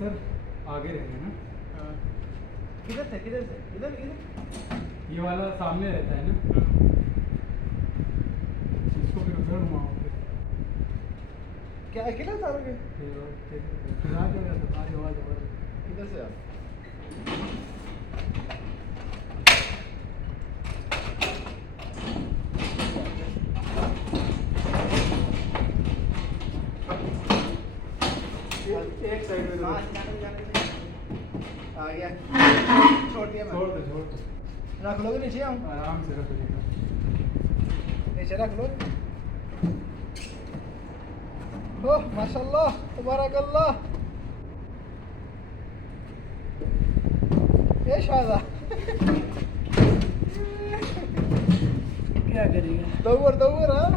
Sir आगे रहेंगे ना। हाँ। किधर से इधर इधर ये वाला सामने रहता है ना, इसको फिर उधर घुमाओ। क्या अकेला उतारोगे? फिर आ जाएगा तो आ जाओ आ जाओ। किधर से आप? एक साइड में हाँ, आ गया। छोड़ दिया मैं। छोड़ दो। रख लोगे नीचे हम? आराम से रख लीजिए। नीचे रख लो। ओह माशाल्लाह तबारकल्लाह। ये शादा क्या करेगा? दौड़ हाँ।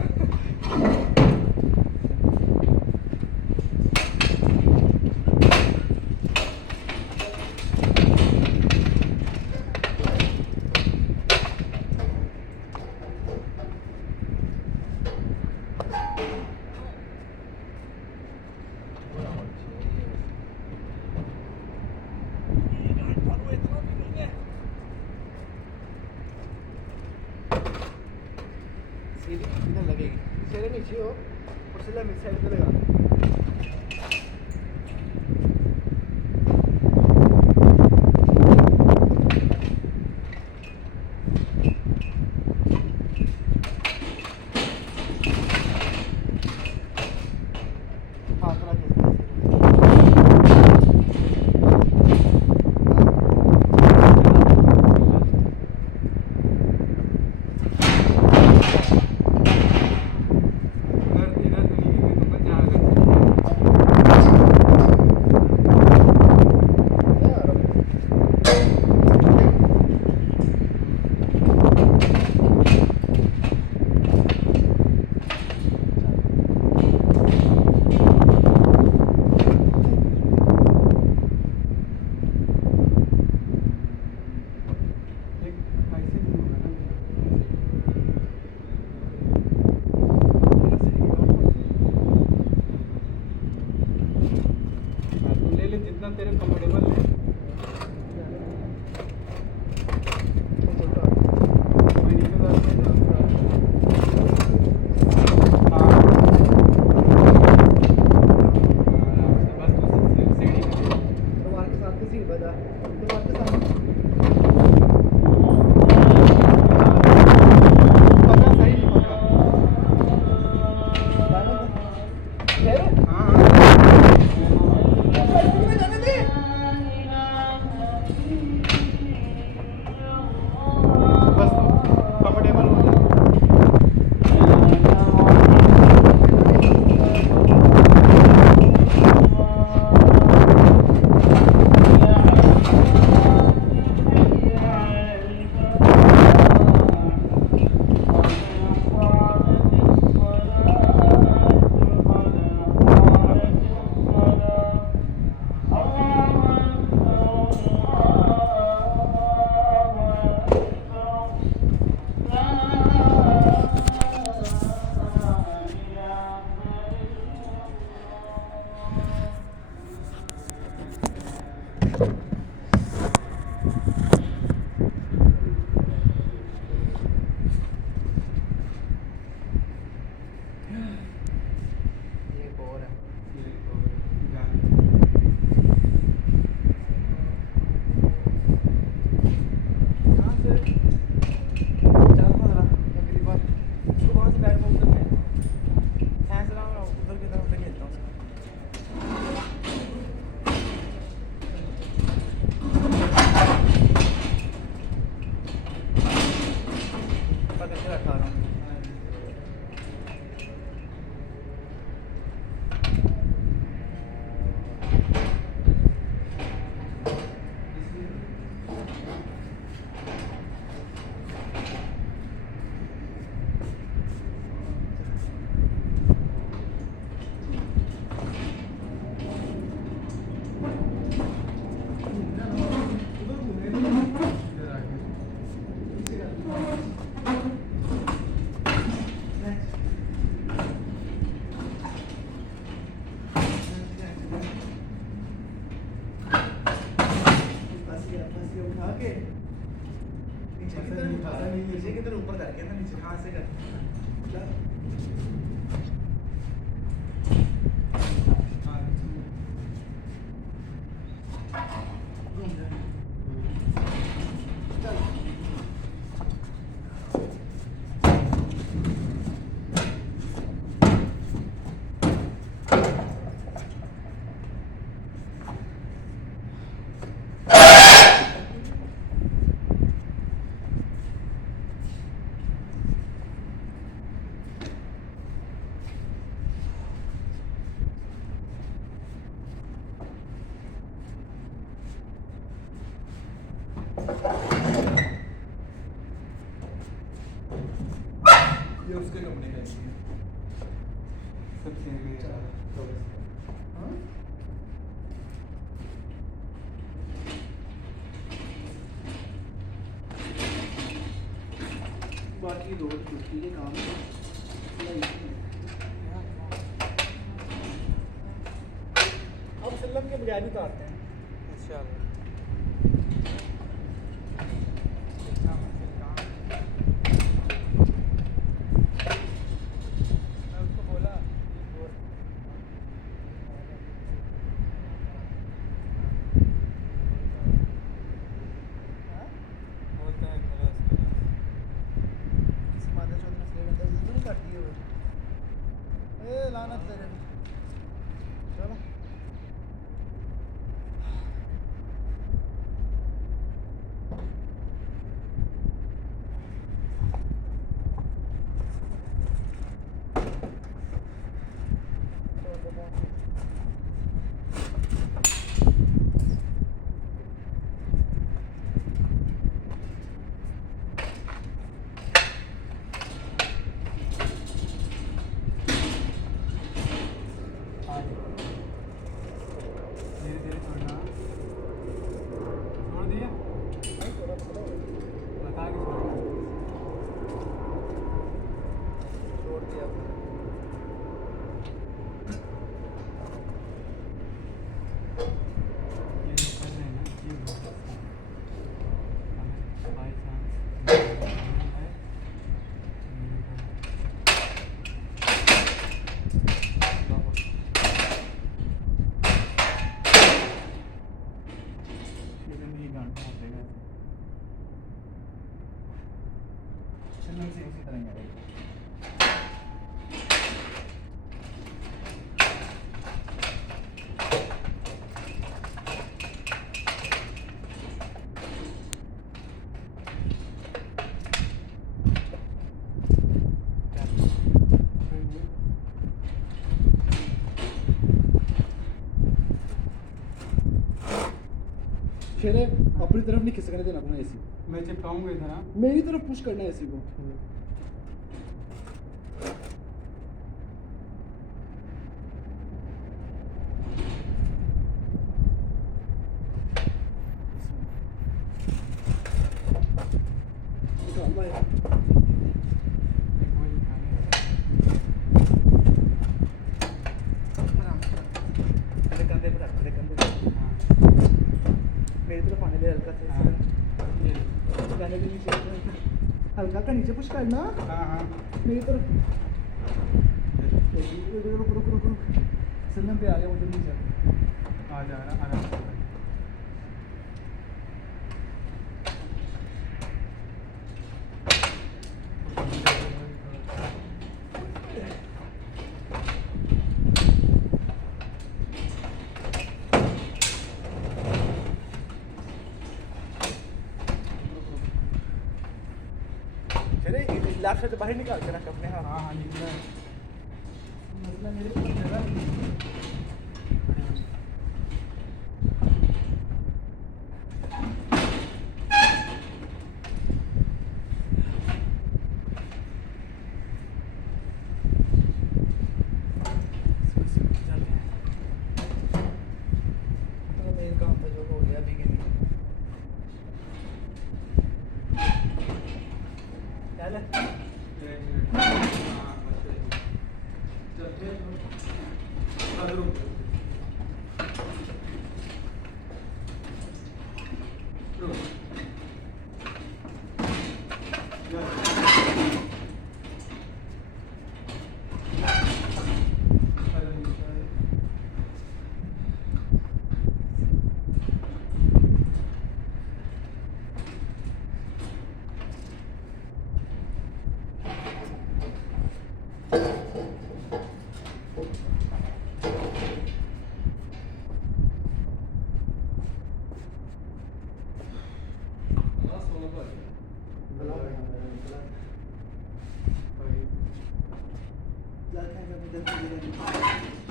सीधी इधर लगेगी, सीधे नीचे हो और सीधा मिड साइड पे लगा। हाथ रख इसमें इधर इधर तो नहीं, तुम जहाँ अगर चले जाएंगे। सबसे हाँ? बाकी दो छुट्टी के काम अब सल्लम के बजाय भी उतारते हैं इंशाल्लाह। मैं उसको बोला बोलते हैं खलास किसी माता चौधरी ने सिलेंडर तो नहीं काट दिए हुए ए लानत तेरे चलो धीरे धीरे छोड़ना। छोड़ दिया थोड़ा थोड़ा बता के छोड़ना। छोड़ दिया ये जो कर रहे हैं ना ये बहुत अच्छा है। हमें बाई चांस है मेरे लेकिन ये गाना आप देगा चलने से इसी तरह ही आएगा शेरे अपनी तरफ नहीं खिसकने देना अपना एसी मैं चिपकाऊंगा इधर। हाँ मेरी तरफ पुश करना है एसी को निकाल भाई कोई खाने मेरे कंधे पर रख मेरे कंधे पर हाँ मेरी तरफ आने दे हल्का से हाँ ये गाने के नीचे हल्का का नीचे पुश करना हाँ हाँ मेरी तरफ रुक रुक रुक रुक सन्नम पे आ गया उधर नीचे आ जा रहा आराम से। चले लैप से बाहर निकाल के रख अपने हाथ हाँ हाँ निकला है। मसला मेरे को जगह नहीं है। तो मेन काम था जो हो गया अभी के लिए चल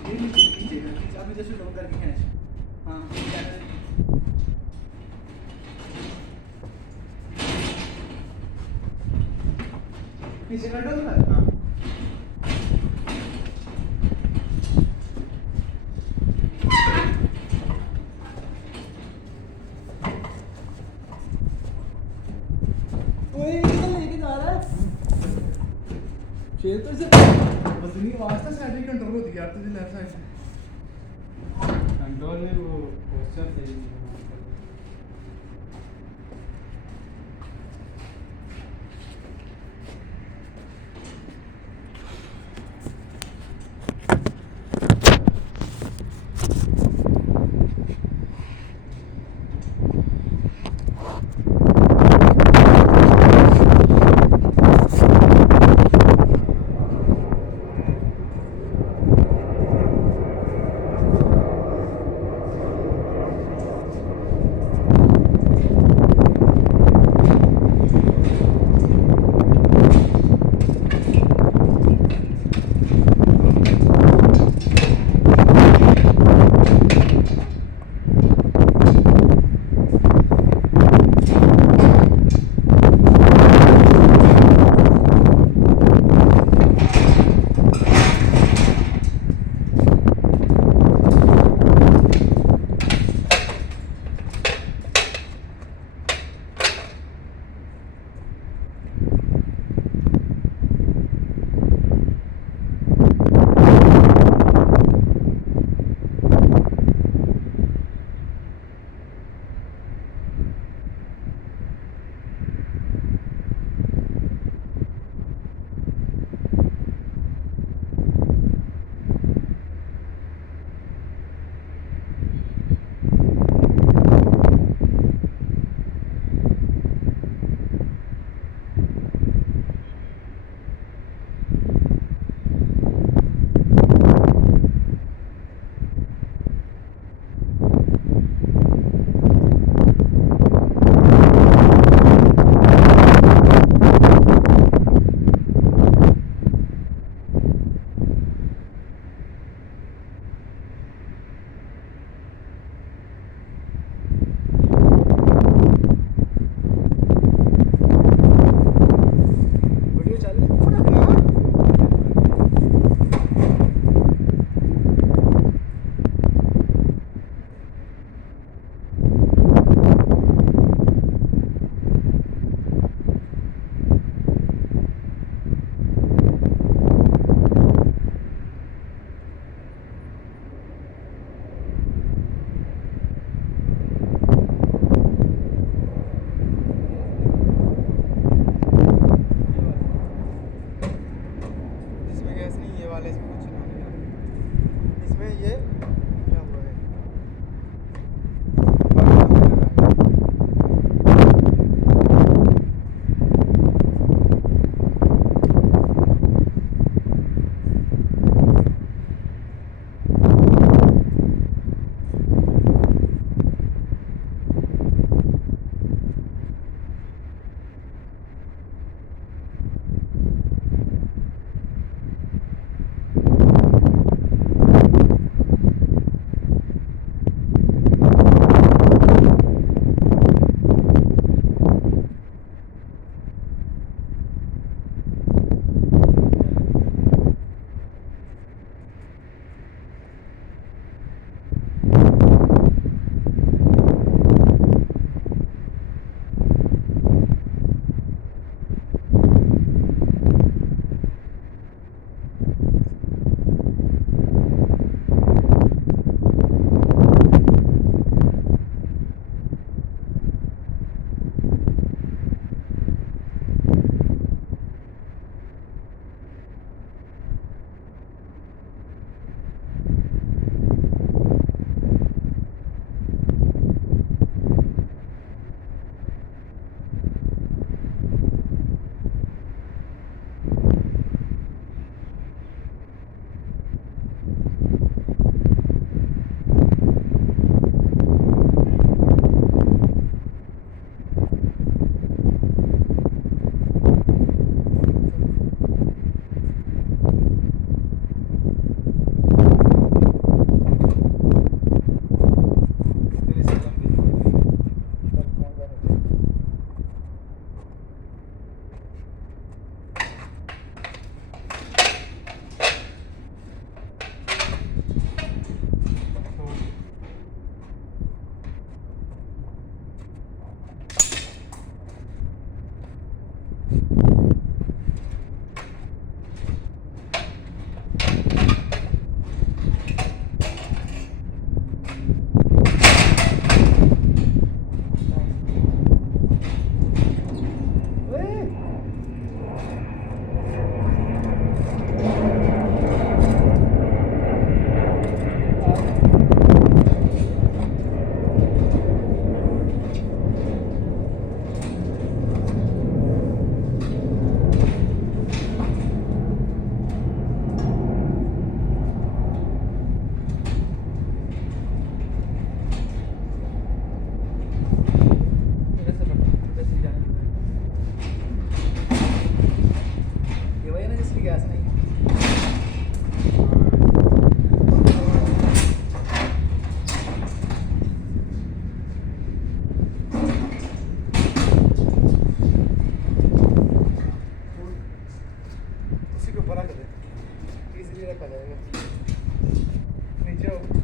अभी जैसे लोग करके खींच हाँ पीछे कर दो ना हाँ बदली आवाज तो साइड ही कंट्रोल होती है यार तुझे लेफ्ट साइड कंट्रोल में वो पोस्चर सही नहीं है। वीडियो चल रही है फटक रहा इसमें गैस नहीं ये वाले इसमें कुछ चलाने का इसमें ये निकला हुआ है ही रखा जाएगा नीचे आओ